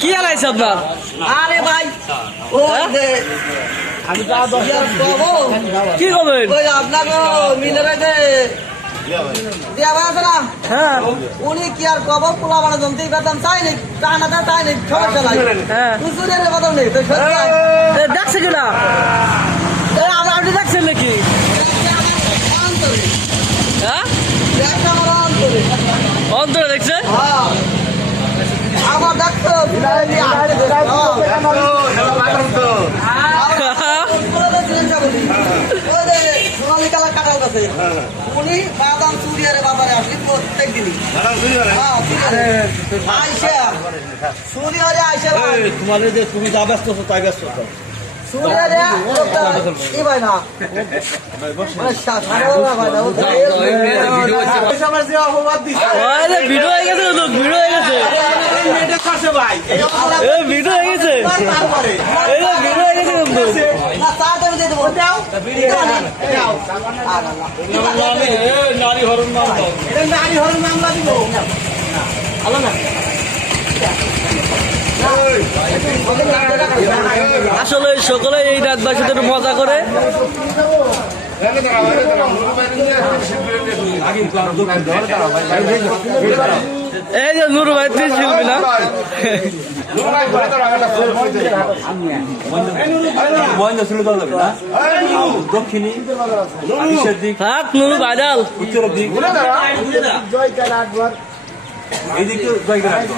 কি আলাইছে আপনার? আরে ভাই আমি কি করবেন? আপনাকে মিলের হ্যাঁ উনি কি আর কব পোলা মানে জমতেই বেতন চাইনি টানাটা চাইনি সমস্যা নাই দুজনের কথা নেই তো ডাকছে কিনা? আপনি ডাকছেন নাকি? হ্যাঁ অন্তরে দেখছে? আমার ডাকতো সোনালী কালার কাটাল কাছে উনি বাদাম চুরিয়ারে বাজারে আসলি প্রত্যেক দিনই চুরিয়ারে আইসে তোমাদের যে তুমি যা ব্যস্ত আছো তাই ব্যস্ত চুরিয়ারে কি ভাই না ভিডিও হয়ে গেছে লোক, ভিডিও হয়ে গেছে, ভিডিও হয়ে গেছে, ভিডিও হয়ে গেছে নারী হরণ মামলা দিব ভালো না। আসলে সকলে এই রাতবাসীতে একটু মজা করে। এই যে নুরু ভাই তুই শিল্পী না? দক্ষিণী হাত নুরু ভাইরাল উত্তরের দিক এই দিকে জয়কে রাখবো।